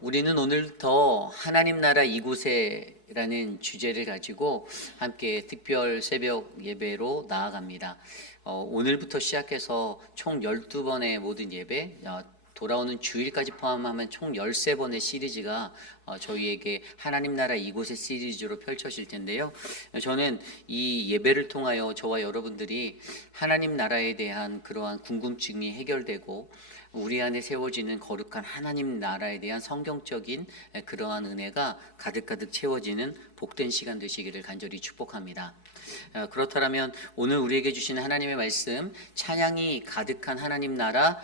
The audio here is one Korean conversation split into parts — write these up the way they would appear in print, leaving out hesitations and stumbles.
우리는 오늘부터 하나님 나라 이곳에라는 주제를 가지고 함께 특별 새벽 예배로 나아갑니다. 오늘부터 시작해서 총 12번의 모든 예배, 돌아오는 주일까지 포함하면 총 13번의 시리즈가 저희에게 하나님 나라 이곳의 시리즈로 펼쳐질 텐데요. 저는 이 예배를 통하여 저와 여러분들이 하나님 나라에 대한 그러한 궁금증이 해결되고 우리 안에 세워지는 거룩한 하나님 나라에 대한 성경적인 그러한 은혜가 가득가득 채워지는 복된 시간 되시기를 간절히 축복합니다. 그렇다면 오늘 우리에게 주신 하나님의 말씀, 찬양이 가득한 하나님 나라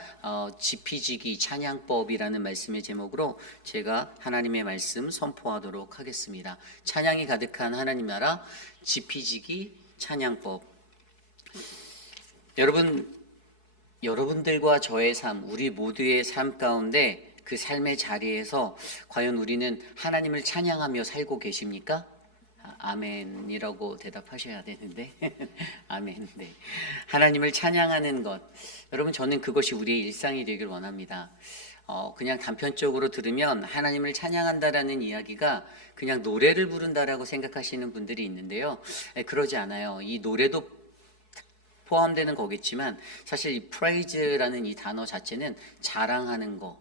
지피지기 찬양법이라는 말씀의 제목으로 제가 하나님의 말씀 선포하도록 하겠습니다. 찬양이 가득한 하나님 나라 지피지기 찬양법. 여러분들과 저의 삶, 우리 모두의 삶 가운데 그 삶의 자리에서 과연 우리는 하나님을 찬양하며 살고 계십니까? 아멘이라고 대답하셔야 되는데 아멘. 네. 하나님을 찬양하는 것, 여러분, 저는 그것이 우리의 일상이 되길 원합니다. 그냥 단편적으로 들으면 하나님을 찬양한다라는 이야기가 그냥 노래를 부른다라고 생각하시는 분들이 있는데요, 그러지 않아요. 이 노래도 포함되는 거겠지만 사실 이 praise라는 이 단어 자체는 자랑하는 것,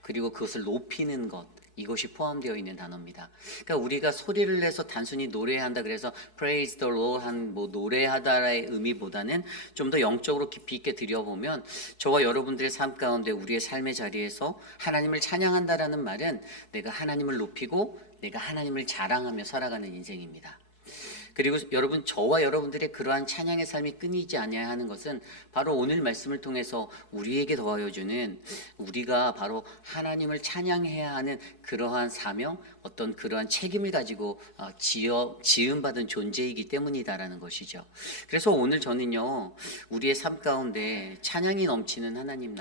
그리고 그것을 높이는 것, 이것이 포함되어 있는 단어입니다. 그러니까 우리가 소리를 내서 단순히 노래한다 그래서 praise the Lord 한 노래하다의 의미보다는 좀 더 영적으로 깊이 있게 들여보면 저와 여러분들의 삶 가운데 우리의 삶의 자리에서 하나님을 찬양한다라는 말은 내가 하나님을 높이고 내가 하나님을 자랑하며 살아가는 인생입니다. 그리고 여러분, 저와 여러분들의 그러한 찬양의 삶이 끊이지 아니해야 하는 것은 바로 오늘 말씀을 통해서 우리에게 더하여 주는, 우리가 바로 하나님을 찬양해야 하는 그러한 사명, 어떤 그러한 책임을 가지고 지음받은 존재이기 때문이다라는 것이죠. 그래서 오늘 저는요, 우리의 삶 가운데 찬양이 넘치는 하나님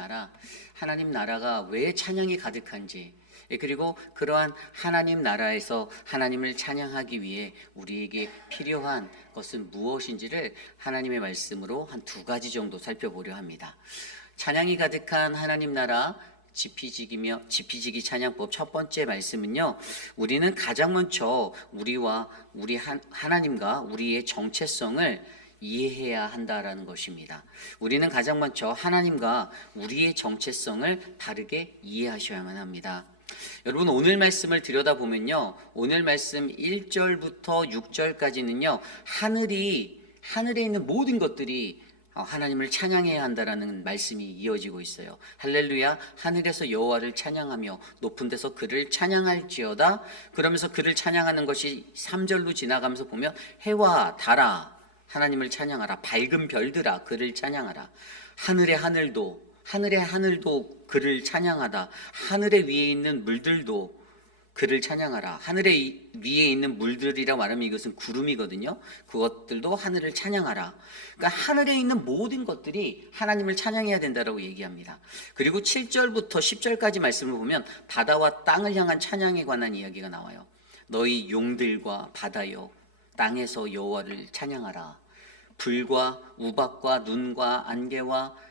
나라가 왜 찬양이 가득한지, 그리고 그러한 하나님 나라에서 하나님을 찬양하기 위해 우리에게 필요한 것은 무엇인지를 하나님의 말씀으로 한 2가지 정도 살펴보려 합니다. 찬양이 가득한 하나님 나라 지피지기 찬양법 첫 번째 말씀은요, 우리는 가장 먼저 우리와 우리 하나님과 우리의 정체성을 이해해야 한다라는 것입니다. 우리는 가장 먼저 하나님과 우리의 정체성을 바르게 이해하셔야만 합니다. 여러분, 오늘 말씀을 들여다보면요, 오늘 말씀 1절부터 6절까지는요 하늘에 있는 모든 것들이 하나님을 찬양해야 한다라는 말씀이 이어지고 있어요. 할렐루야, 하늘에서 여호와를 찬양하며 높은 데서 그를 찬양할지어다. 그러면서 그를 찬양하는 것이 3절로 지나가면서 보면 해와 달아 하나님을 찬양하라, 밝은 별들아 그를 찬양하라, 하늘의 하늘도 그를 찬양하다, 하늘의 위에 있는 물들도 그를 찬양하라. 하늘의 위에 있는 물들이라 말하면 이것은 구름이거든요. 그것들도 하늘을 찬양하라. 그러니까 하늘에 있는 모든 것들이 하나님을 찬양해야 된다라고 얘기합니다. 그리고 7절부터 10절까지 말씀을 보면 바다와 땅을 향한 찬양에 관한 이야기가 나와요. 너희 용들과 바다여 땅에서 여호와를 찬양하라. 불과 우박과 눈과 안개와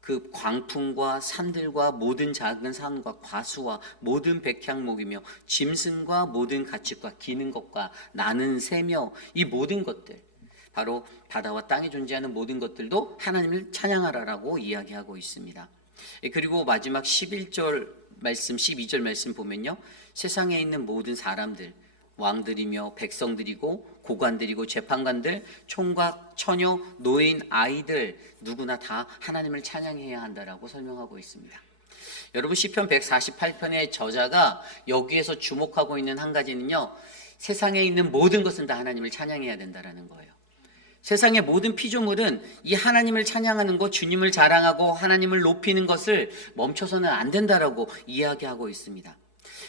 그 광풍과 산들과 모든 작은 산과 과수와 모든 백향목이며 짐승과 모든 가축과 기는 것과 나는 새며 이 모든 것들, 바로 바다와 땅에 존재하는 모든 것들도 하나님을 찬양하라라고 이야기하고 있습니다. 그리고 마지막 11절 말씀, 12절 말씀 보면요, 세상에 있는 모든 사람들, 왕들이며 백성들이고 고관들이고 재판관들, 총각, 처녀, 노인, 아이들 누구나 다 하나님을 찬양해야 한다라고 설명하고 있습니다. 여러분, 시편 148편의 저자가 여기에서 주목하고 있는 한 가지는요, 세상에 있는 모든 것은 다 하나님을 찬양해야 된다라는 거예요. 세상의 모든 피조물은 이 하나님을 찬양하는 것, 주님을 자랑하고 하나님을 높이는 것을 멈춰서는 안 된다라고 이야기하고 있습니다.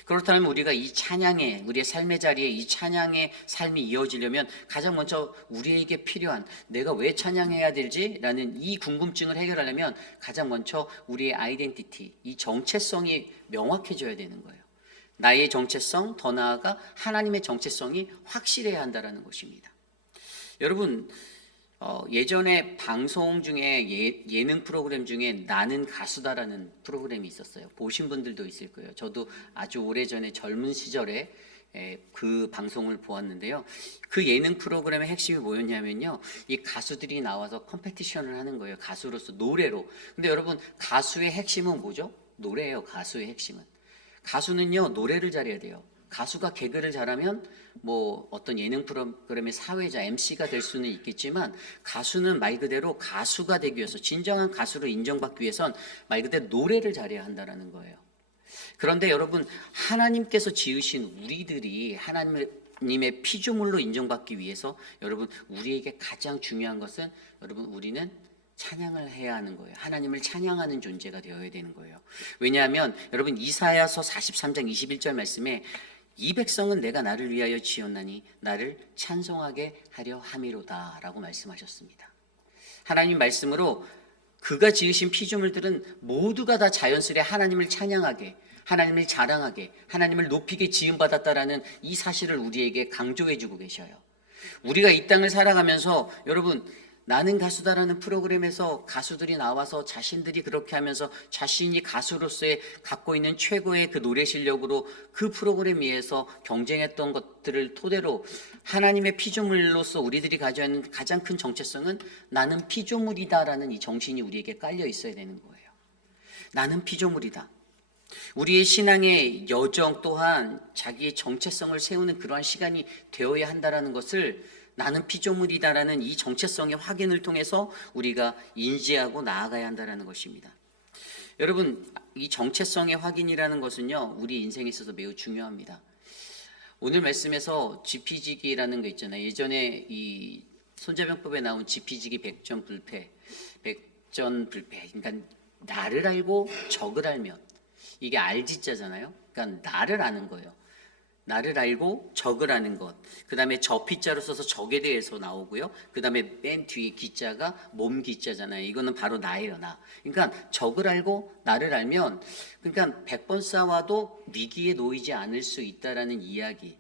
그렇다면 우리가 이 찬양에, 우리의 삶의 자리에 이 찬양의 삶이 이어지려면 가장 먼저 우리에게 필요한, 내가 왜 찬양해야 되지? 라는 이 궁금증을 해결하려면 가장 먼저 우리의 아이덴티티, 이 정체성이 명확해져야 되는 거예요. 나의 정체성, 더 나아가 하나님의 정체성이 확실해야 한다는 것입니다. 여러분, 예전에 방송 중에 예능 프로그램 중에 나는 가수다라는 프로그램이 있었어요. 보신 분들도 있을 거예요. 저도 아주 오래전에 젊은 시절에 그 방송을 보았는데요. 그 예능 프로그램의 핵심이 뭐였냐면요. 이 가수들이 나와서 컴페티션을 하는 거예요. 가수로서 노래로. 근데 여러분 가수의 핵심은 뭐죠? 노래예요. 가수의 핵심은. 가수는요. 노래를 잘해야 돼요. 가수가 개그를 잘하면 뭐 어떤 예능 프로그램의 사회자 MC가 될 수는 있겠지만 가수는 말 그대로 가수가 되기 위해서 진정한 가수로 인정받기 위해선 말 그대로 노래를 잘해야 한다는 거예요. 그런데 여러분 하나님께서 지으신 우리들이 하나님의 피조물로 인정받기 위해서 여러분 우리에게 가장 중요한 것은 여러분 우리는 찬양을 해야 하는 거예요. 하나님을 찬양하는 존재가 되어야 되는 거예요. 왜냐하면 여러분 이사야서 43장 21절 말씀에 이 백성은 내가 나를 위하여 지었나니 나를 찬송하게 하려 함이로다 라고 말씀하셨습니다. 하나님 말씀으로 그가 지으신 피조물들은 모두가 다 자연스레 하나님을 찬양하게, 하나님을 자랑하게, 하나님을 높이게 지음받았다라는 이 사실을 우리에게 강조해 주고 계셔요. 우리가 이 땅을 살아가면서 여러분 나는 가수다라는 프로그램에서 가수들이 나와서 자신들이 그렇게 하면서 자신이 가수로서의 갖고 있는 최고의 그 노래 실력으로 그 프로그램 위에서 경쟁했던 것들을 토대로 하나님의 피조물로서 우리들이 가져야 하는 가장 큰 정체성은 나는 피조물이다라는 이 정신이 우리에게 깔려 있어야 되는 거예요. 나는 피조물이다. 우리의 신앙의 여정 또한 자기의 정체성을 세우는 그러한 시간이 되어야 한다는 것을 나는 피조물이다라는 이 정체성의 확인을 통해서 우리가 인지하고 나아가야 한다는 것입니다. 여러분 이 정체성의 확인이라는 것은요 우리 인생에 있어서 매우 중요합니다. 오늘 말씀에서 지피지기라는 거 있잖아요. 예전에 이 손자병법에 나온 지피지기 백전불패, 백전불패. 그러니까 나를 알고 적을 알면 이게 알지자잖아요. 그러니까 나를 아는 거예요. 나를 알고 적을 아는 것. 그 다음에 저피자로 써서 적에 대해서 나오고요. 그 다음에 맨 뒤에 기자가 몸 기자잖아요. 이거는 바로 나예요, 나. 그러니까 적을 알고 나를 알면 그러니까 100번 싸워도 위기에 놓이지 않을 수 있다라는 이야기.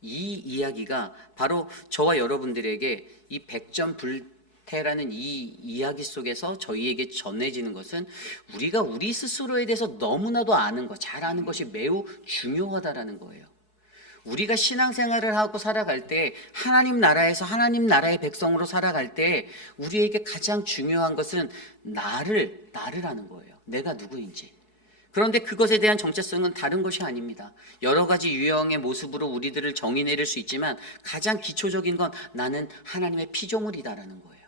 이 이야기가 바로 저와 여러분들에게 이 백전불패라는 이 이야기 속에서 저희에게 전해지는 것은 우리가 우리 스스로에 대해서 너무나도 아는 것, 잘 아는 것이 매우 중요하다라는 거예요. 우리가 신앙생활을 하고 살아갈 때 하나님 나라에서 하나님 나라의 백성으로 살아갈 때 우리에게 가장 중요한 것은 나를 아는 거예요. 내가 누구인지. 그런데 그것에 대한 정체성은 다른 것이 아닙니다. 여러 가지 유형의 모습으로 우리들을 정의 내릴 수 있지만 가장 기초적인 건 나는 하나님의 피조물이다라는 거예요.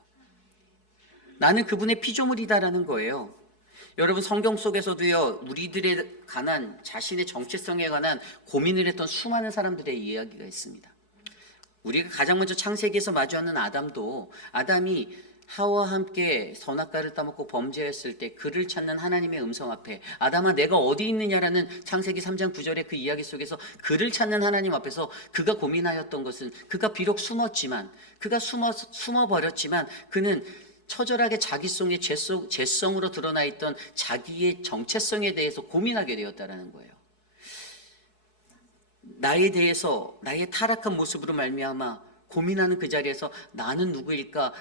나는 그분의 피조물이다라는 거예요. 여러분 성경 속에서도요 우리들에 관한 자신의 정체성에 관한 고민을 했던 수많은 사람들의 이야기가 있습니다. 우리가 가장 먼저 창세기에서 마주하는 아담이 하와와 함께 선악과를 따먹고 범죄했을 때 그를 찾는 하나님의 음성 앞에 아담아 내가 어디 있느냐라는 창세기 3장 9절의 그 이야기 속에서 그를 찾는 하나님 앞에서 그가 고민하였던 것은 그가 비록 숨었지만 그가 숨어버렸지만 그는 처절하게 자기성의 죄성으로 드러나 있던 자기의 정체성에 대해서 고민하게 되었다라는 거예요. 나에 대해서 나의 타락한 모습으로 말미암아 고민하는 그 자리에서 나는 누구일까?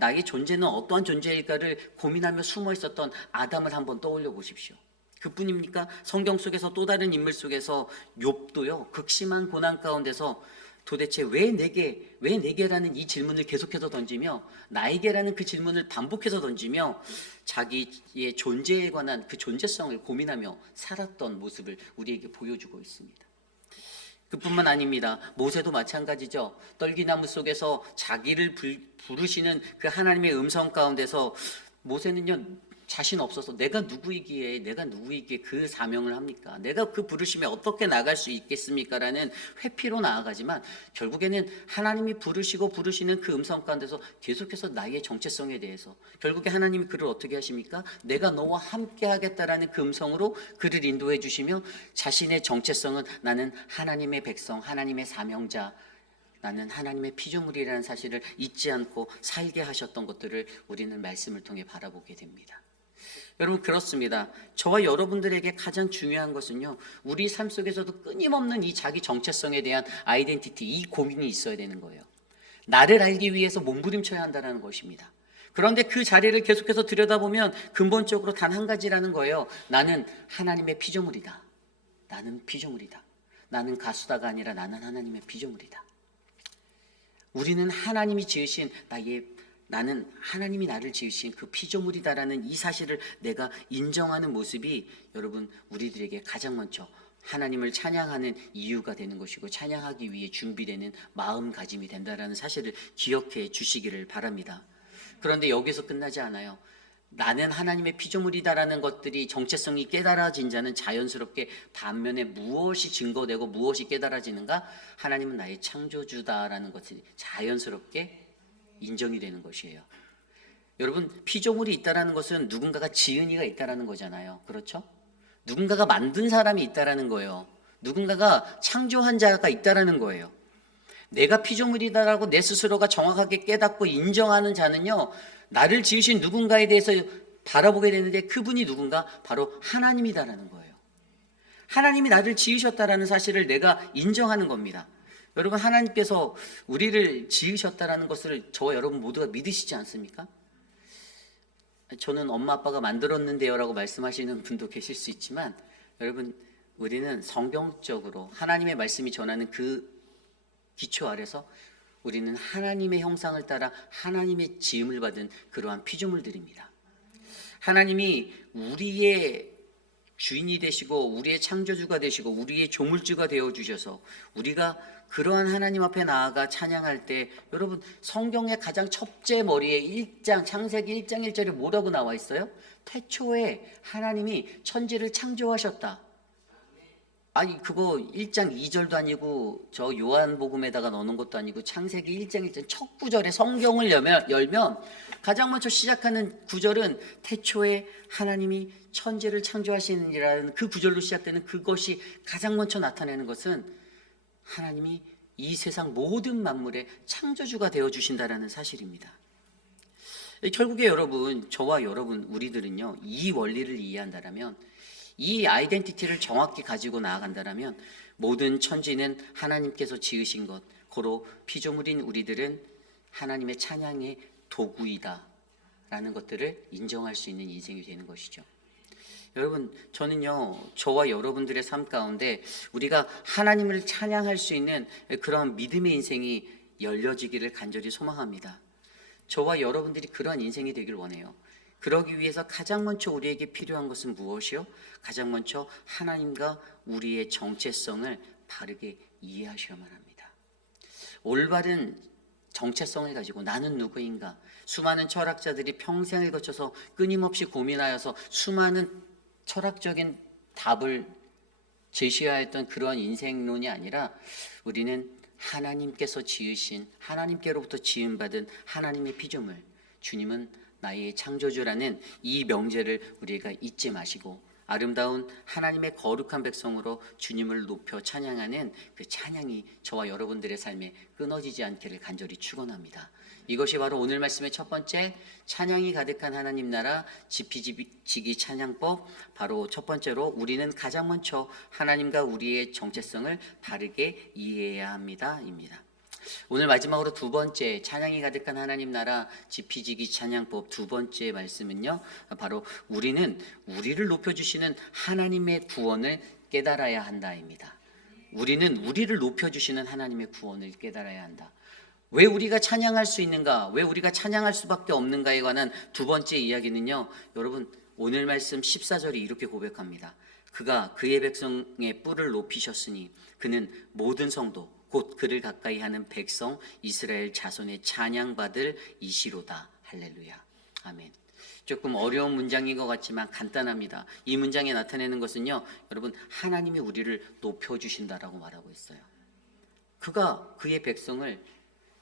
나의 존재는 어떠한 존재일까를 고민하며 숨어 있었던 아담을 한번 떠올려 보십시오. 그뿐입니까? 성경 속에서 또 다른 인물 속에서 욥도요. 극심한 고난 가운데서 도대체 왜 내게라는 이 질문을 계속해서 던지며 나에게라는 그 질문을 반복해서 던지며 자기의 존재에 관한 그 존재성을 고민하며 살았던 모습을 우리에게 보여주고 있습니다. 그뿐만 아닙니다. 모세도 마찬가지죠. 떨기나무 속에서 자기를 부르시는 그 하나님의 음성 가운데서 모세는요 자신 없어서 내가 누구이기에 그 사명을 합니까? 내가 그 부르심에 어떻게 나갈 수 있겠습니까? 라는 회피로 나아가지만 결국에는 하나님이 부르시는 그 음성 가운데서 계속해서 나의 정체성에 대해서 결국에 하나님이 그를 어떻게 하십니까? 내가 너와 함께 하겠다라는 그 음성으로 그를 인도해 주시며 자신의 정체성은 나는 하나님의 백성, 하나님의 사명자, 나는 하나님의 피조물이라는 사실을 잊지 않고 살게 하셨던 것들을 우리는 말씀을 통해 바라보게 됩니다. 여러분 그렇습니다. 저와 여러분들에게 가장 중요한 것은요 우리 삶 속에서도 끊임없는 이 자기 정체성에 대한 아이덴티티, 이 고민이 있어야 되는 거예요. 나를 알기 위해서 몸부림쳐야 한다는 것입니다. 그런데 그 자리를 계속해서 들여다보면 근본적으로 단 한 가지라는 거예요. 나는 하나님의 피조물이다. 나는 피조물이다. 나는 가수다가 아니라 나는 하나님의 피조물이다. 우리는 하나님이 지으신 나는 하나님이 나를 지으신 그 피조물이다라는 이 사실을 내가 인정하는 모습이 여러분 우리들에게 가장 먼저 하나님을 찬양하는 이유가 되는 것이고 찬양하기 위해 준비되는 마음가짐이 된다라는 사실을 기억해 주시기를 바랍니다. 그런데 여기서 끝나지 않아요. 나는 하나님의 피조물이다라는 것들이 정체성이 깨달아진 자는 자연스럽게 반면에 무엇이 증거되고 무엇이 깨달아지는가? 하나님은 나의 창조주다라는 것이 자연스럽게 인정이 되는 것이에요. 여러분 피조물이 있다라는 것은 누군가가 지은 이가 있다라는 거잖아요. 그렇죠? 누군가가 만든 사람이 있다라는 거예요. 누군가가 창조한 자가 있다라는 거예요. 내가 피조물이다라고 내 스스로가 정확하게 깨닫고 인정하는 자는요, 나를 지으신 누군가에 대해서 바라보게 되는데 그분이 누군가? 바로 하나님이다라는 거예요. 하나님이 나를 지으셨다라는 사실을 내가 인정하는 겁니다. 여러분 하나님께서 우리를 지으셨다라는 것을 저와 여러분 모두가 믿으시지 않습니까? 저는 엄마 아빠가 만들었는데요 라고 말씀하시는 분도 계실 수 있지만 여러분 우리는 성경적으로 하나님의 말씀이 전하는 그 기초 아래서 우리는 하나님의 형상을 따라 하나님의 지음을 받은 그러한 피조물들입니다. 하나님이 우리의 주인이 되시고 우리의 창조주가 되시고 우리의 조물주가 되어주셔서 우리가 그러한 하나님 앞에 나아가 찬양할 때 여러분 성경의 가장 첫째 머리에 1장 창세기 1장 1절에 뭐라고 나와 있어요? 태초에 하나님이 천지를 창조하셨다. 아니 그거 1장 2절도 아니고 저 요한복음에다가 넣는 것도 아니고 창세기 1장 1절 첫 구절에 성경을 열면 가장 먼저 시작하는 구절은 태초에 하나님이 천지를 창조하시니라는 그 구절로 시작되는 그것이 가장 먼저 나타내는 것은 하나님이 이 세상 모든 만물의 창조주가 되어주신다라는 사실입니다. 결국에 여러분 저와 여러분 우리들은요 이 원리를 이해한다면 이 아이덴티티를 정확히 가지고 나아간다면 모든 천지는 하나님께서 지으신 것 고로 피조물인 우리들은 하나님의 찬양의 도구이다 라는 것들을 인정할 수 있는 인생이 되는 것이죠. 여러분 저는요 저와 여러분들의 삶 가운데 우리가 하나님을 찬양할 수 있는 그런 믿음의 인생이 열려지기를 간절히 소망합니다. 저와 여러분들이 그러한 인생이 되길 원해요. 그러기 위해서 가장 먼저 우리에게 필요한 것은 무엇이요? 가장 먼저 하나님과 우리의 정체성을 바르게 이해하셔야만 합니다. 올바른 정체성을 가지고 나는 누구인가? 수많은 철학자들이 평생을 거쳐서 끊임없이 고민하여서 수많은 철학적인 답을 제시하였던 그런 인생론이 아니라 우리는 하나님께서 지으신 하나님께로부터 지음받은 하나님의 피조물 주님은 나의 창조주라는 이 명제를 우리가 잊지 마시고 아름다운 하나님의 거룩한 백성으로 주님을 높여 찬양하는 그 찬양이 저와 여러분들의 삶에 끊어지지 않기를 간절히 축원합니다. 이것이 바로 오늘 말씀의 첫 번째 찬양이 가득한 하나님 나라 지피지기 찬양법 바로 첫 번째로 우리는 가장 먼저 하나님과 우리의 정체성을 바르게 이해해야 합니다입니다. 오늘 마지막으로 두 번째 찬양이 가득한 하나님 나라 지피지기 찬양법 두 번째 말씀은요 바로 우리는 우리를 높여주시는 하나님의 구원을 깨달아야 한다입니다. 우리는 우리를 높여주시는 하나님의 구원을 깨달아야 한다. 왜 우리가 찬양할 수 있는가? 왜 우리가 찬양할 수밖에 없는가에 관한 두 번째 이야기는요 여러분 오늘 말씀 14절이 이렇게 고백합니다. 그가 그의 백성의 뿔을 높이셨으니 그는 모든 성도 곧 그를 가까이 하는 백성 이스라엘 자손의 찬양받을 이시로다. 할렐루야. 아멘. 조금 어려운 문장인 것 같지만 간단합니다. 이 문장에 나타내는 것은요 여러분 하나님이 우리를 높여주신다라고 말하고 있어요. 그가 그의 백성을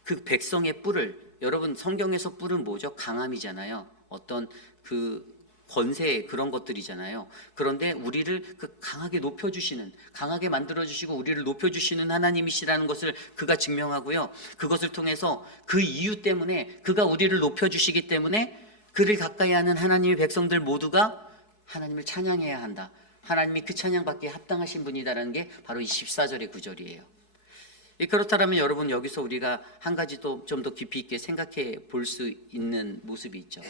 그 백성의 뿔을 여러분 성경에서 뿔은 뭐죠? 강함이잖아요. 어떤 그 권세 그런 것들이잖아요. 그런데 우리를 그 강하게 높여주시는 강하게 만들어주시고 우리를 높여주시는 하나님이시라는 것을 그가 증명하고요. 그것을 통해서 그 이유 때문에 그가 우리를 높여주시기 때문에 그를 가까이 하는 하나님의 백성들 모두가 하나님을 찬양해야 한다. 하나님이 그 찬양받기에 합당하신 분이다라는 게 바로 이 14절의 구절이에요. 그렇다면 여러분, 여기서 우리가 한 가지 또 좀 더 깊이 있게 생각해 볼 수 있는 모습이 있죠.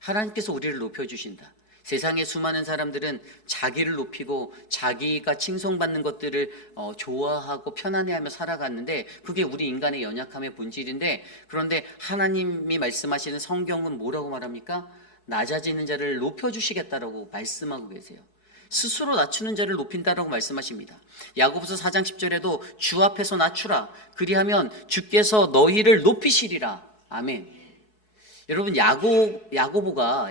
하나님께서 우리를 높여주신다. 세상의 수많은 사람들은 자기를 높이고 자기가 칭송받는 것들을 좋아하고 편안해하며 살아갔는데, 그게 우리 인간의 연약함의 본질인데, 그런데 하나님이 말씀하시는 성경은 뭐라고 말합니까? 낮아지는 자를 높여주시겠다라고 말씀하고 계세요. 스스로 낮추는 자를 높인다라고 말씀하십니다. 야고보서 4장 10절에도 주 앞에서 낮추라, 그리하면 주께서 너희를 높이시리라. 아멘. 여러분, 야고보가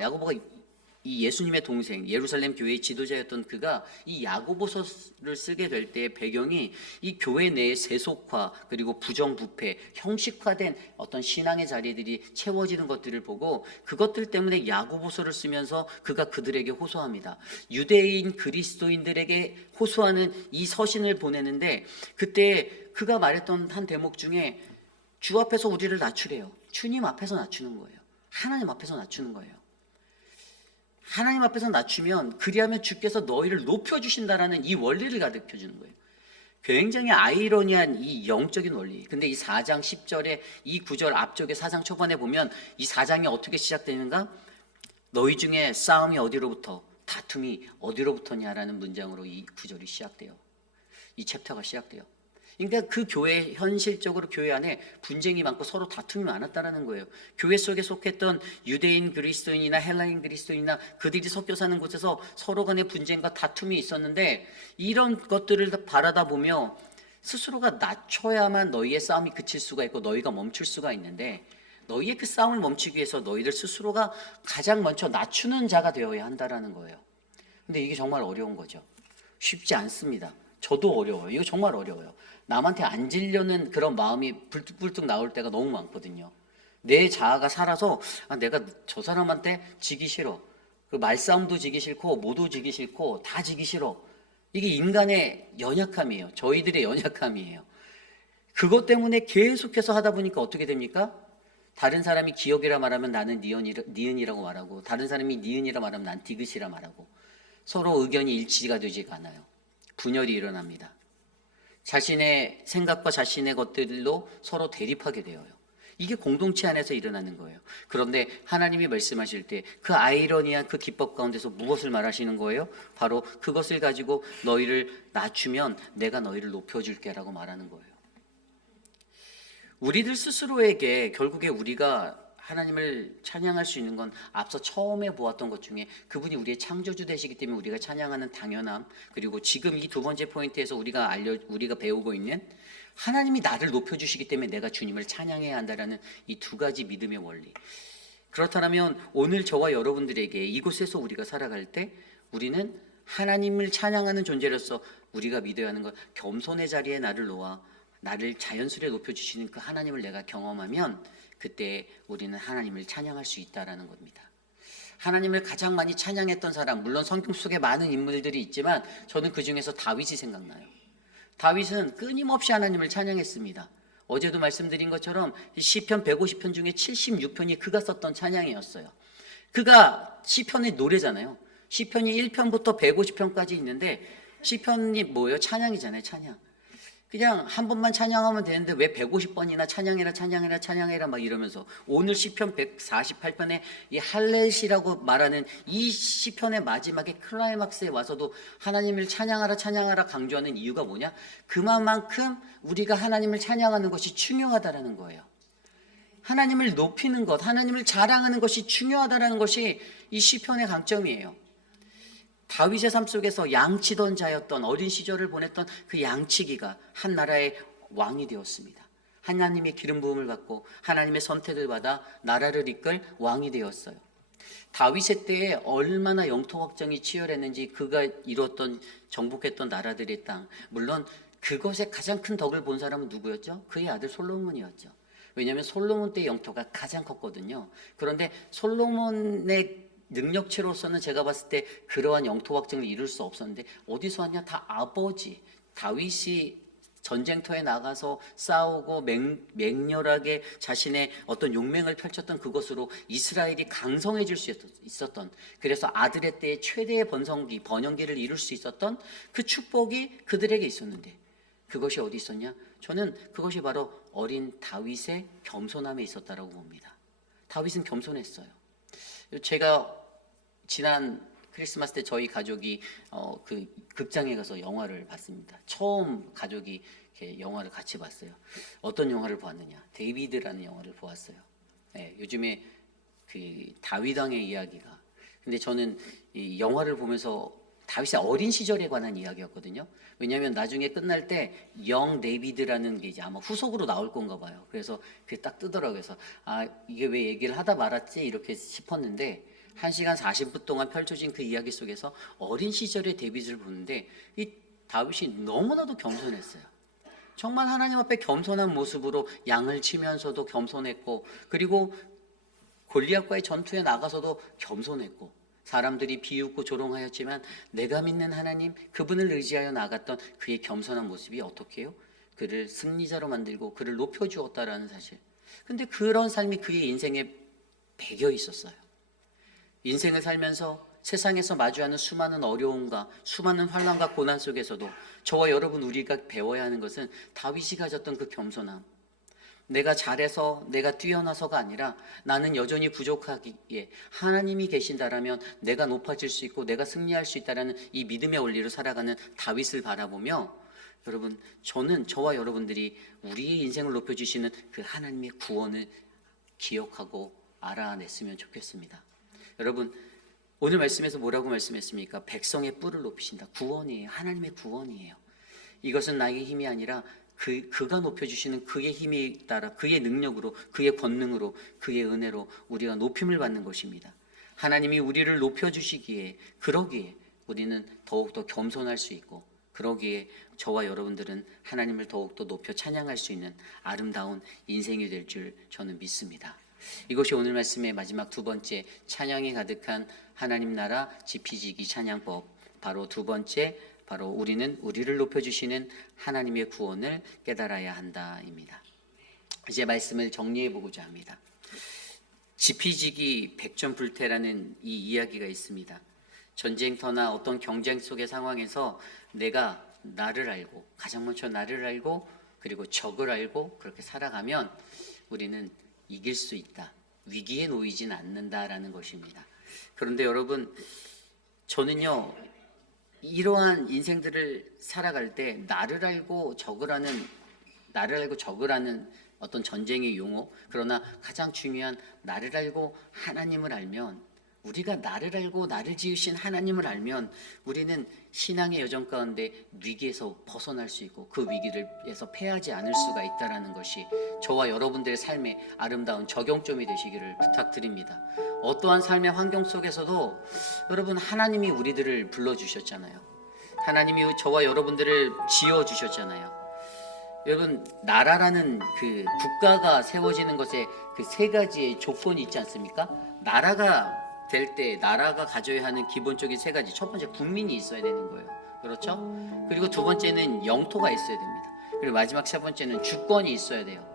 이 예수님의 동생, 예루살렘 교회의 지도자였던 그가 이 야고보서를 쓰게 될 때의 배경이 이 교회 내의 세속화, 그리고 부정부패, 형식화된 어떤 신앙의 자리들이 채워지는 것들을 보고, 그것들 때문에 야고보서를 쓰면서 그가 그들에게 호소합니다. 유대인 그리스도인들에게 호소하는 이 서신을 보내는데, 그때 그가 말했던 한 대목 중에 주 앞에서 우리를 낮추래요. 주님 앞에서 낮추는 거예요. 하나님 앞에서 낮추는 거예요. 하나님 앞에서 낮추면, 그리하면 주께서 너희를 높여주신다라는 이 원리를 가르쳐 주는 거예요. 굉장히 아이러니한 이 영적인 원리. 근데 이 4장 10절에 이 구절 앞쪽에 4장 초반에 보면 이 4장이 어떻게 시작되는가? 너희 중에 싸움이 어디로부터, 다툼이 어디로부터냐라는 문장으로 이 구절이 시작돼요. 이 챕터가 시작돼요. 그러니까 그 교회, 현실적으로 교회 안에 분쟁이 많고 서로 다툼이 많았다는 거예요. 교회 속에 속했던 유대인 그리스도인이나 헬라인 그리스도인이나 그들이 섞여 사는 곳에서 서로 간의 분쟁과 다툼이 있었는데, 이런 것들을 바라다 보며 스스로가 낮춰야만 너희의 싸움이 그칠 수가 있고 너희가 멈출 수가 있는데, 너희의 그 싸움을 멈추기 위해서 너희들 스스로가 가장 먼저 낮추는 자가 되어야 한다는 거예요. 근데 이게 정말 어려운 거죠. 쉽지 않습니다. 저도 어려워요. 이거 정말 어려워요. 남한테 앉으려는 그런 마음이 불뚝불뚝 나올 때가 너무 많거든요. 내 자아가 살아서 내가 저 사람한테 지기 싫어. 그 말싸움도 지기 싫고 모도 지기 싫고 다 지기 싫어. 이게 인간의 연약함이에요. 저희들의 연약함이에요. 그것 때문에 계속해서 하다 보니까 어떻게 됩니까? 다른 사람이 기억이라 말하면 나는 니은이라고 말하고, 다른 사람이 니은이라 말하면 난 디귿이라 말하고, 서로 의견이 일치가 되지가 않아요. 분열이 일어납니다. 자신의 생각과 자신의 것들로 서로 대립하게 되어요. 이게 공동체 안에서 일어나는 거예요. 그런데 하나님이 말씀하실 때 그 아이러니한 그 기법 가운데서 무엇을 말하시는 거예요? 바로 그것을 가지고 너희를 낮추면 내가 너희를 높여줄게라고 말하는 거예요. 우리들 스스로에게 결국에 우리가 하나님을 찬양할 수 있는 건 앞서 처음에 보았던 것 중에 그분이 우리의 창조주 되시기 때문에 우리가 찬양하는 당연함, 그리고 지금 이 두 번째 포인트에서 우리가 배우고 있는 하나님이 나를 높여주시기 때문에 내가 주님을 찬양해야 한다라는 이 두 가지 믿음의 원리. 그렇다면 오늘 저와 여러분들에게 이곳에서 우리가 살아갈 때 우리는 하나님을 찬양하는 존재로서 우리가 믿어야 하는 것, 겸손의 자리에 나를 놓아 나를 자연스레 높여주시는 그 하나님을 내가 경험하면 그때 우리는 하나님을 찬양할 수 있다라는 겁니다. 하나님을 가장 많이 찬양했던 사람, 물론 성경 속에 많은 인물들이 있지만 저는 그 중에서 다윗이 생각나요. 다윗은 끊임없이 하나님을 찬양했습니다. 어제도 말씀드린 것처럼 시편 150편 중에 76편이 그가 썼던 찬양이었어요. 그가 시편의 노래잖아요. 시편이 1편부터 150편까지 있는데 시편이 뭐예요? 찬양이잖아요. 찬양. 그냥 한 번만 찬양하면 되는데 왜 150번이나 찬양해라 막 이러면서, 오늘 시편 148편에 이 할렐시라고 말하는 이 시편의 마지막에 클라이막스에 와서도 하나님을 찬양하라 강조하는 이유가 뭐냐? 그만큼 우리가 하나님을 찬양하는 것이 중요하다라는 거예요. 하나님을 높이는 것, 하나님을 자랑하는 것이 중요하다라는 것이 이 시편의 강점이에요. 다윗의 삶 속에서 양치던 자였던, 어린 시절을 보냈던 그 양치기가 한 나라의 왕이 되었습니다. 하나님의 기름 부음을 받고 하나님의 선택을 받아 나라를 이끌 왕이 되었어요. 다윗의 때에 얼마나 영토 확장이 치열했는지, 그가 이뤘던, 정복했던 나라들의 땅, 물론 그것에 가장 큰 덕을 본 사람은 누구였죠? 그의 아들 솔로몬이었죠. 왜냐하면 솔로몬 때 영토가 가장 컸거든요. 그런데 솔로몬의 능력치로서는 제가 봤을 때 그러한 영토 확장을 이룰 수 없었는데, 어디서 왔냐? 다 아버지 다윗이 전쟁터에 나가서 싸우고 맹렬하게 자신의 어떤 용맹을 펼쳤던 그것으로 이스라엘이 강성해질 수 있었던, 그래서 아들의 때에 최대의 번영기를 이룰 수 있었던 그 축복이 그들에게 있었는데, 그것이 어디 있었냐? 저는 그것이 바로 어린 다윗의 겸손함에 있었다라고 봅니다. 다윗은 겸손했어요. 제가 지난 크리스마스 때 저희 가족이 그 극장에 가서 영화를 봤습니다. 처음 가족이 이렇게 영화를 같이 봤어요. 어떤 영화를 보았느냐? 데이비드라는 영화를 보았어요. 네, 요즘에 그 다윗 왕의 이야기가. 근데 저는 이 영화를 보면서 다윗의 어린 시절에 관한 이야기였거든요. 왜냐하면 나중에 끝날 때 영 데이비드라는 게 이제 아마 후속으로 나올 건가 봐요. 그래서 그게 딱 뜨더라고요. 그래서 이게 왜 얘기를 하다 말았지 이렇게 싶었는데 1시간 40분 동안 펼쳐진 그 이야기 속에서 어린 시절의 데이비드를 보는데 이 다윗이 너무나도 겸손했어요. 정말 하나님 앞에 겸손한 모습으로 양을 치면서도 겸손했고, 그리고 골리앗과의 전투에 나가서도 겸손했고, 사람들이 비웃고 조롱하였지만 내가 믿는 하나님, 그분을 의지하여 나갔던 그의 겸손한 모습이 어떻게 해요? 그를 승리자로 만들고 그를 높여주었다라는 사실. 근데 그런 삶이 그의 인생에 배겨 있었어요. 인생을 살면서 세상에서 마주하는 수많은 어려움과 수많은 환난과 고난 속에서도 저와 여러분 우리가 배워야 하는 것은 다윗이 가졌던 그 겸손함. 내가 잘해서 내가 뛰어나서가 아니라 나는 여전히 부족하기에 하나님이 계신다라면 내가 높아질 수 있고 내가 승리할 수 있다라는 이 믿음의 원리로 살아가는 다윗을 바라보며, 여러분, 저는 저와 여러분들이 우리의 인생을 높여주시는 그 하나님의 구원을 기억하고 알아냈으면 좋겠습니다. 여러분, 오늘 말씀에서 뭐라고 말씀했습니까? 백성의 뿔을 높이신다. 구원이에요. 하나님의 구원이에요. 이것은 나의 힘이 아니라 그가 높여주시는 그의 힘에 따라 그의 능력으로, 그의 권능으로, 그의 은혜로 우리가 높임을 받는 것입니다. 하나님이 우리를 높여주시기에, 그러기에 우리는 더욱더 겸손할 수 있고, 그러기에 저와 여러분들은 하나님을 더욱더 높여 찬양할 수 있는 아름다운 인생이 될 줄 저는 믿습니다. 이것이 오늘 말씀의 마지막 두 번째, 찬양이 가득한 하나님 나라 지피지기 찬양법, 바로 두 번째, 바로 우리는 우리를 높여주시는 하나님의 구원을 깨달아야 한다입니다. 이제 말씀을 정리해 보고자 합니다. 지피지기 백전불태라는 이 이야기가 있습니다. 전쟁터나 어떤 경쟁 속의 상황에서 내가 나를 알고, 가장 먼저 나를 알고 그리고 적을 알고 그렇게 살아가면 우리는 이길 수 있다. 위기에 놓이진 않는다라는 것입니다. 그런데 여러분, 저는요, 이러한 인생들을 살아갈 때 나를 알고 적을 아는 어떤 전쟁의 용어, 그러나 가장 중요한 나를 알고 하나님을 알면, 우리가 나를 알고 나를 지으신 하나님을 알면 우리는 신앙의 여정 가운데 위기에서 벗어날 수 있고 그 위기를에서 패하지 않을 수가 있다는 것이 저와 여러분들의 삶의 아름다운 적용점이 되시기를 부탁드립니다. 어떠한 삶의 환경 속에서도 여러분, 하나님이 우리들을 불러주셨잖아요. 하나님이 저와 여러분들을 지어주셨잖아요. 여러분, 나라라는 그 국가가 세워지는 것에 그 세 가지의 조건이 있지 않습니까? 나라가 될 때 나라가 가져야 하는 기본적인 세 가지. 첫 번째, 국민이 있어야 되는 거예요. 그렇죠? 그리고 두 번째는 영토가 있어야 됩니다. 그리고 마지막 세 번째는 주권이 있어야 돼요.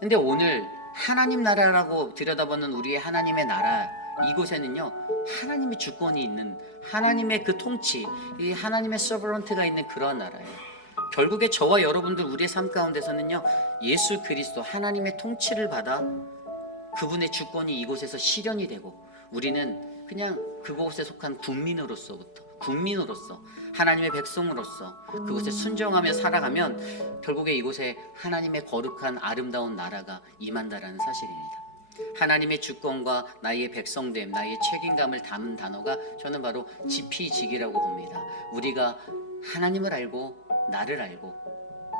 근데 오늘 하나님 나라라고 들여다보는 우리의 하나님의 나라, 이곳에는요, 하나님의 주권이 있는, 하나님의 그 통치, 이 하나님의 서버런트가 있는 그런 나라예요. 결국에 저와 여러분들 우리의 삶 가운데서는요, 예수 그리스도 하나님의 통치를 받아 그분의 주권이 이곳에서 실현이 되고, 우리는 그냥 그곳에 속한 국민으로서 하나님의 백성으로서 그곳에 순종하며 살아가면 결국에 이곳에 하나님의 거룩한 아름다운 나라가 임한다라는 사실입니다. 하나님의 주권과 나의 백성됨, 나의 책임감을 담은 단어가 저는 바로 지피지기라고 봅니다. 우리가 하나님을 알고 나를 알고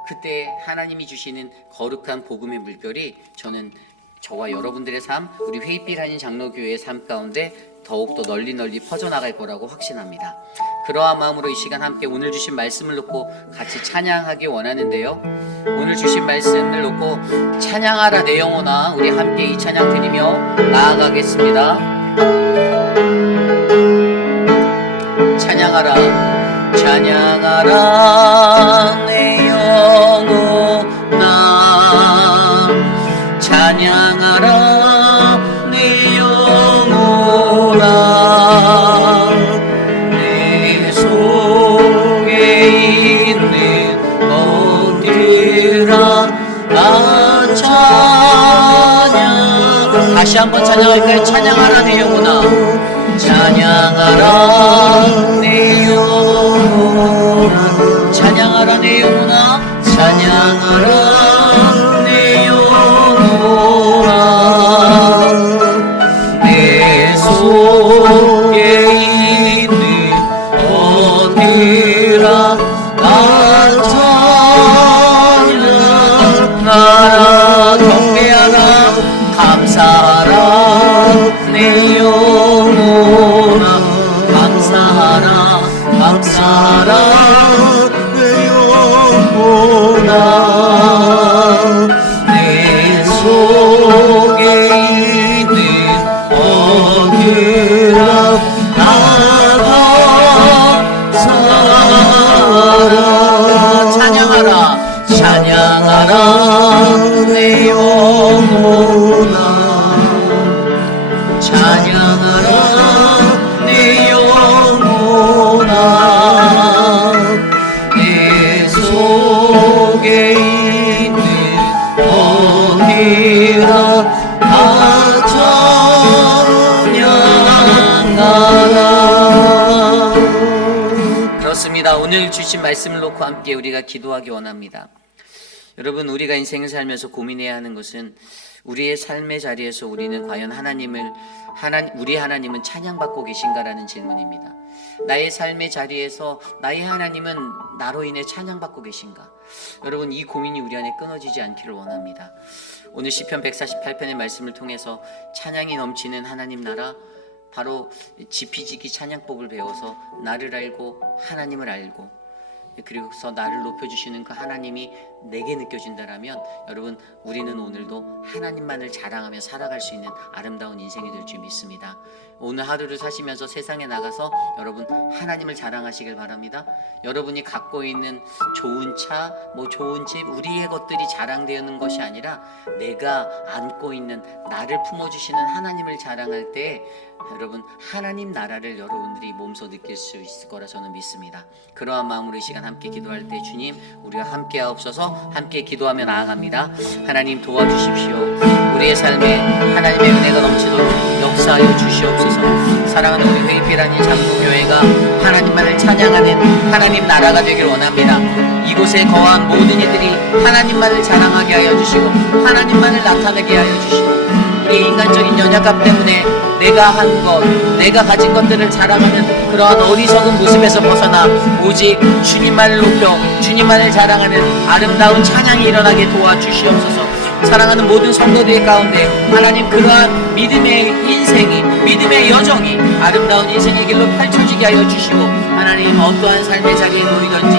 그때 하나님이 주시는 거룩한 복음의 물결이 저는 저와 여러분들의 삶, 우리 회의빛 한인 장로교회의 삶 가운데 더욱더 널리 퍼져나갈 거라고 확신합니다. 그러한 마음으로 이 시간 함께 오늘 주신 말씀을 놓고 같이 찬양하기 원하는데요, 오늘 주신 말씀을 놓고 찬양하라 내 영혼아, 우리 함께 이 찬양 드리며 나아가겠습니다. 찬양하라, 찬양하라 내 영혼아, 찬양하라 내 영혼아, 내 속에 있는 다시 한번 찬양할까요? 찬양하라 내 영혼아, 찬양하라 내 영혼아, 찬양하라 내 영혼아, 찬양하라 내 영혼아. 내 속에 있는 어디라 나타나라. 경배하라 감사하라 내 영혼아, 감사하라 감사하라 내 영혼아. 내 속에 있는 어디라 나타나라. 찬양하라 찬양하라 내 영혼아, 찬양하라 내 영혼아. 내 속에 있는 어디라 다 찬양하라. 그렇습니다. 오늘 주신 말씀을 놓고 함께 우리가 기도하기 원합니다. 여러분, 우리가 인생을 살면서 고민해야 하는 것은 우리의 삶의 자리에서 우리는 과연 우리 하나님은 찬양받고 계신가라는 질문입니다. 나의 삶의 자리에서 나의 하나님은 나로 인해 찬양받고 계신가? 여러분, 이 고민이 우리 안에 끊어지지 않기를 원합니다. 오늘 시편 148편의 말씀을 통해서 찬양이 넘치는 하나님 나라, 바로 지피지기 찬양법을 배워서 나를 알고 하나님을 알고 그리고서 나를 높여주시는 그 하나님이 내게 느껴진다라면, 여러분, 우리는 오늘도 하나님만을 자랑하며 살아갈 수 있는 아름다운 인생이 될 줄 믿습니다. 오늘 하루를 사시면서 세상에 나가서 여러분 하나님을 자랑하시길 바랍니다. 여러분이 갖고 있는 좋은 차, 좋은 집, 우리의 것들이 자랑되는 것이 아니라 내가 안고 있는 나를 품어주시는 하나님을 자랑할 때 여러분 하나님 나라를 여러분들이 몸소 느낄 수 있을 거라 저는 믿습니다. 그러한 마음으로 이 시간 함께 기도할 때 주님, 우리와 함께 하옵소서. 함께 기도하며 나아갑니다. 하나님 도와주십시오. 우리의 삶에 하나님의 은혜가 넘치도록 역사하여 주시옵소서. 사랑하는 우리 회의피라니 장로교회가 하나님만을 찬양하는 하나님 나라가 되길 원합니다. 이곳에 거한 모든 이들이 하나님만을 자랑하게 하여 주시고 하나님만을 나타내게 하여 주시고, 우리 인간적인 연약함 때문에 내가 한 것, 내가 가진 것들을 자랑하는 그러한 어리석은 모습에서 벗어나 오직 주님만을 높여 주님만을 자랑하는 아름다운 찬양이 일어나게 도와주시옵소서. 사랑하는 모든 성도들 가운데 하나님 그러한 믿음의 인생이, 믿음의 여정이 아름다운 인생의 길로 펼쳐지게 하여 주시고, 하나님 어떠한 삶의 자리에 놓이든지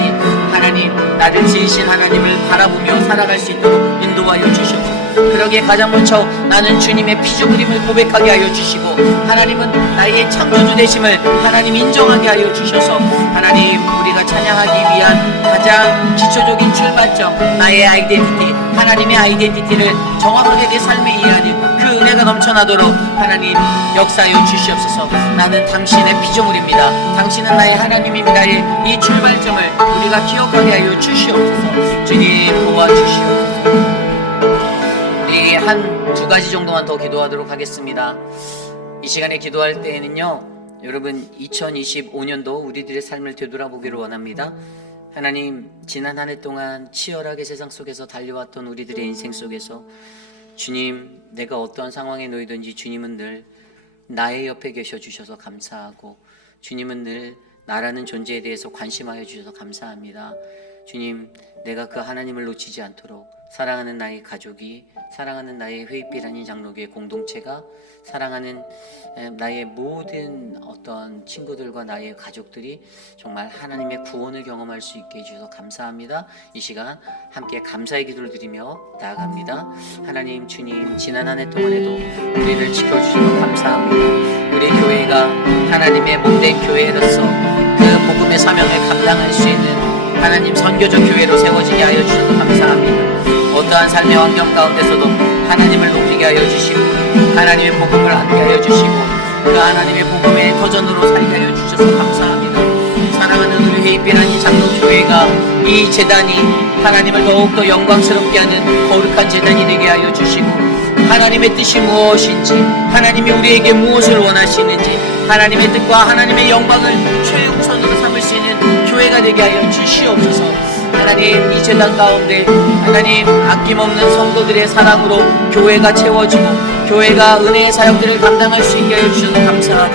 하나님 나를 지으신 하나님을 바라보며 살아갈 수 있도록 인도하여 주시옵소서. 그러기에 가장 먼저 나는 주님의 피조물임을 고백하게 하여 주시고, 하나님은 나의 창조주 되심을 하나님 인정하게 하여 주셔서, 하나님 우리가 찬양하기 위한 가장 기초적인 출발점, 나의 아이덴티티, 하나님의 아이덴티티를 정확하게 내 삶에 이해하는 그 은혜가 넘쳐나도록 하나님 역사하여 주시옵소서. 나는 당신의 피조물입니다. 당신은 나의 하나님입니다의 이 출발점을 우리가 기억하게 하여 주시옵소서. 주님 도와주시옵소서. 우리 한 두 가지 정도만 더 기도하도록 하겠습니다. 이 시간에 기도할 때에는요, 여러분 2025년도 우리들의 삶을 되돌아보기를 원합니다. 하나님, 지난 한 해 동안 치열하게 세상 속에서 달려왔던 우리들의 인생 속에서 주님, 내가 어떠한 상황에 놓이든지 주님은 늘 나의 옆에 계셔 주셔서 감사하고, 주님은 늘 나라는 존재에 대해서 관심하여 주셔서 감사합니다. 주님, 내가 그 하나님을 놓치지 않도록 사랑하는 나의 가족이, 사랑하는 나의 회의비라는 장로교회 공동체가, 사랑하는 나의 모든 어떤 친구들과 나의 가족들이 정말 하나님의 구원을 경험할 수 있게 해주셔서 감사합니다. 이 시간 함께 감사의 기도를 드리며 나아갑니다. 하나님, 주님, 지난 한 해 동안에도 우리를 지켜주셔서 감사합니다. 우리 교회가 하나님의 몸된 교회로서 그 복음의 사명을 감당할 수 있는 하나님 선교적 교회로 세워지게 하여 주셔서 감사합니다. 어떠한 삶의 환경 가운데서도 하나님을 높이게 하여 주시고 하나님의 복음을 함께 하여 주시고 그 하나님의 복음의 터전으로 살게 하여 주셔서 감사합니다. 사랑하는 우리 회의비라니 장로교회가 이 재단이 하나님을 더욱더 영광스럽게 하는 거룩한 재단이 되게 하여 주시고 하나님의 뜻이 무엇인지, 하나님이 우리에게 무엇을 원하시는지, 하나님의 뜻과 하나님의 영광을 최우선으로 삼을 수 있는 교회가 되게 하여 주시옵소서. 하나님, 이 재단 가운데 하나님 아낌없는 성도들의 사랑으로 교회가 채워지고 교회가 은혜의 사역들을 감당할 수 있게 하여 주셔서 감사하고,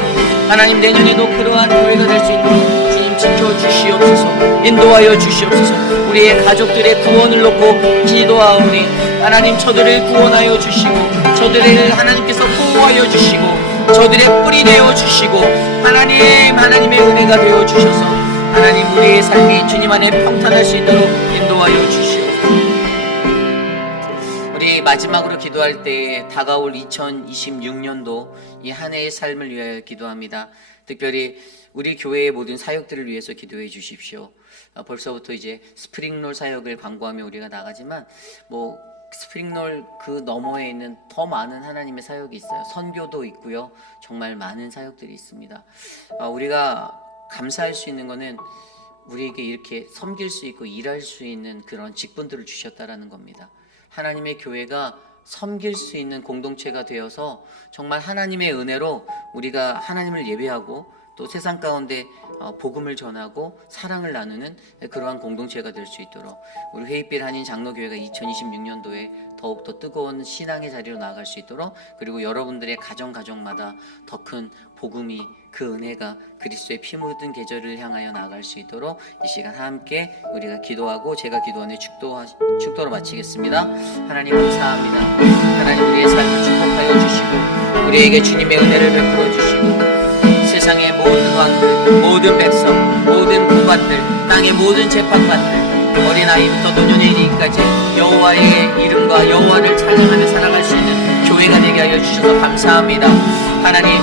하나님 내년에도 그러한 교회가 될 수 있도록 주님 지켜주시옵소서. 인도하여 주시옵소서. 우리의 가족들의 구원을 놓고 기도하오니 하나님 저들을 구원하여 주시고, 저들을 하나님께서 보호하여 주시고, 저들의 뿌리 되어 주시고, 하나님의 은혜가 되어 주셔서 하나님 우리의 삶이 주님 안에 평탄할 수 있도록 인도하여 주시옵소서. 우리 마지막으로 기도할 때에 다가올 2026년도 이 한 해의 삶을 위하여 기도합니다. 특별히 우리 교회의 모든 사역들을 위해서 기도해 주십시오. 벌써부터 이제 스프링롤 사역을 광고하며 우리가 나가지만 스프링롤 그 너머에 있는 더 많은 하나님의 사역이 있어요. 선교도 있고요. 정말 많은 사역들이 있습니다. 우리가 감사할 수 있는 거는 우리에게 이렇게 섬길 수 있고 일할 수 있는 그런 직분들을 주셨다라는 겁니다. 하나님의 교회가 섬길 수 있는 공동체가 되어서 정말 하나님의 은혜로 우리가 하나님을 예배하고 또 세상 가운데 복음을 전하고 사랑을 나누는 그러한 공동체가 될 수 있도록 우리 회의빛 한인 장로교회가 2026년도에 더욱더 뜨거운 신앙의 자리로 나아갈 수 있도록, 그리고 여러분들의 가정마다 더 큰 복음이, 그 은혜가 그리스도의 피 묻은 계절을 향하여 나아갈 수 있도록 이 시간 함께 우리가 기도하고 제가 기도하는 축도로 마치겠습니다. 하나님 감사합니다. 하나님 우리의 삶을 축복하여 주시고 우리에게 주님의 은혜를 베풀어 주시고 세상의 모든 왕들, 모든 백성, 모든 군관들, 땅의 모든 재판관들, 어린아이부터 노년에 이르기까지 여호와의 이름과 여호와를 찬양하며 살아갈 수 있는 교회가 되게 하여 주셔서 감사합니다. 하나님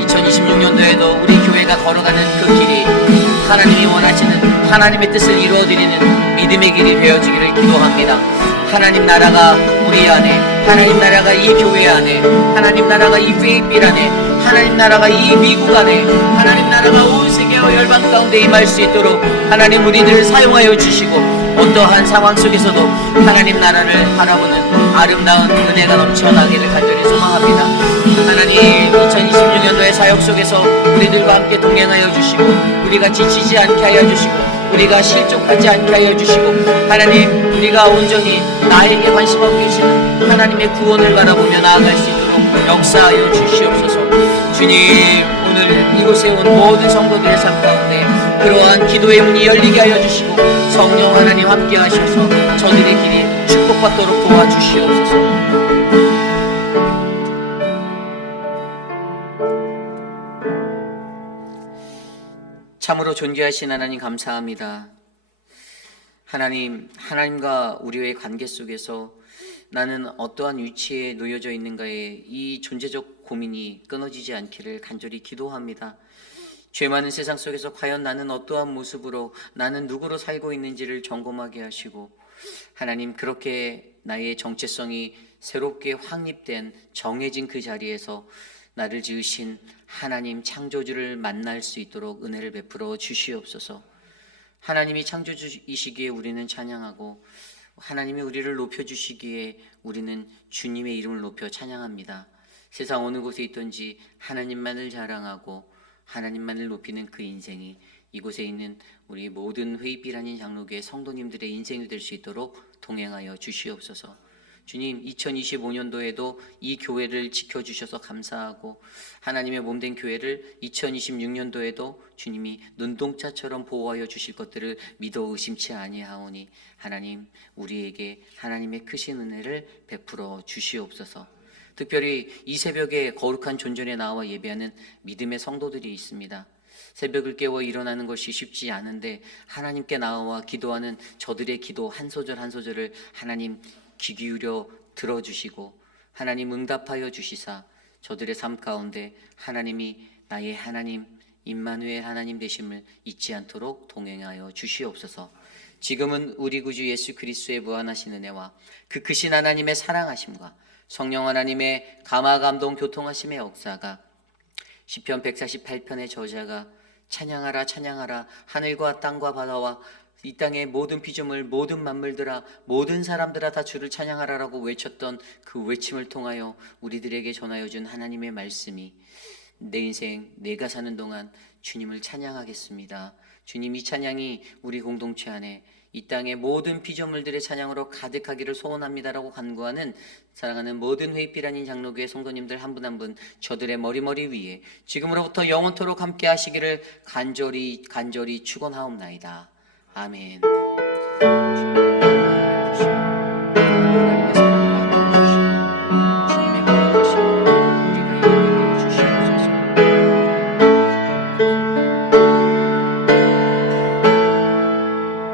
2026년도에도 우리 교회가 걸어가는 그 길이 하나님이 원하시는 하나님의 뜻을 이루어드리는 믿음의 길이 되어지기를 기도합니다. 하나님 나라가 우리 안에, 하나님 나라가 이 교회 안에, 하나님 나라가 이 페이필 안에, 하나님 나라가 이 미국 안에, 하나님 나라가 온 세계와 열방 가운데 임할 수 있도록 하나님 우리들을 사용하여 주시고, 어떠한 상황 속에서도 하나님 나라를 바라보는 아름다운 은혜가 넘쳐나기를 간절히 소망합니다. 하나님 2026년도의 사역 속에서 우리들과 함께 동행하여 주시고, 우리가 지치지 않게 하여 주시고, 우리가 실족하지 않게 하여 주시고, 하나님 우리가 온전히 나에게 관심하고 계시는 하나님의 구원을 바라보며 나아갈 수 있도록 역사하여 주시옵소서. 주님 오늘 이곳에 온 모든 성도들의 삶 가운데 그러한 기도의 문이 열리게 하여 주시고, 성령 하나님 함께 하셔서 저들의 길이 축복받도록 도와주시옵소서. 참으로 존귀하신 하나님 감사합니다. 하나님과 우리의 관계 속에서 나는 어떠한 위치에 놓여져 있는가에 이 존재적 고민이 끊어지지 않기를 간절히 기도합니다. 죄 많은 세상 속에서 과연 나는 어떠한 모습으로, 나는 누구로 살고 있는지를 점검하게 하시고, 하나님 그렇게 나의 정체성이 새롭게 확립된 정해진 그 자리에서 나를 지으신 하나님 창조주를 만날 수 있도록 은혜를 베풀어 주시옵소서. 하나님이 창조주이시기에 우리는 찬양하고, 하나님이 우리를 높여주시기에 우리는 주님의 이름을 높여 찬양합니다. 세상 어느 곳에 있든지 하나님만을 자랑하고 하나님만을 높이는 그 인생이 이곳에 있는 우리 모든 회의빛 한인 장로교회 성도님들의 인생이 될 수 있도록 동행하여 주시옵소서. 주님 2025년도에도 이 교회를 지켜주셔서 감사하고, 하나님의 몸된 교회를 2026년도에도 주님이 눈동자처럼 보호하여 주실 것들을 믿어 의심치 아니하오니 하나님 우리에게 하나님의 크신 은혜를 베풀어 주시옵소서. 특별히 이 새벽에 거룩한 존전에 나와 예배하는 믿음의 성도들이 있습니다. 새벽을 깨워 일어나는 것이 쉽지 않은데 하나님께 나와 기도하는 저들의 기도 한 소절 한 소절을 하나님 귀 기울여 들어주시고 하나님 응답하여 주시사 저들의 삶 가운데 하나님이 나의 하나님 임마누엘 하나님 되심을 잊지 않도록 동행하여 주시옵소서. 지금은 우리 구주 예수 그리스도의 무한하신 은혜와 그 크신 하나님의 사랑하심과 성령 하나님의 감화감동 교통하심의 역사가 시편 148편의 저자가 찬양하라 찬양하라 하늘과 땅과 바다와 이 땅의 모든 피조물, 모든 만물들아, 모든 사람들아 다 주를 찬양하라라고 외쳤던 그 외침을 통하여 우리들에게 전하여 준 하나님의 말씀이 내 인생 내가 사는 동안 주님을 찬양하겠습니다. 주님, 이 찬양이 우리 공동체 안에 이 땅의 모든 피조물들의 찬양으로 가득하기를 소원합니다라고 간구하는 사랑하는 모든 회의필 장로교회 성도님들 한 분 한 분 저들의 머리 위에 지금으로부터 영원토록 함께 하시기를 간절히 축원하옵나이다. 아멘.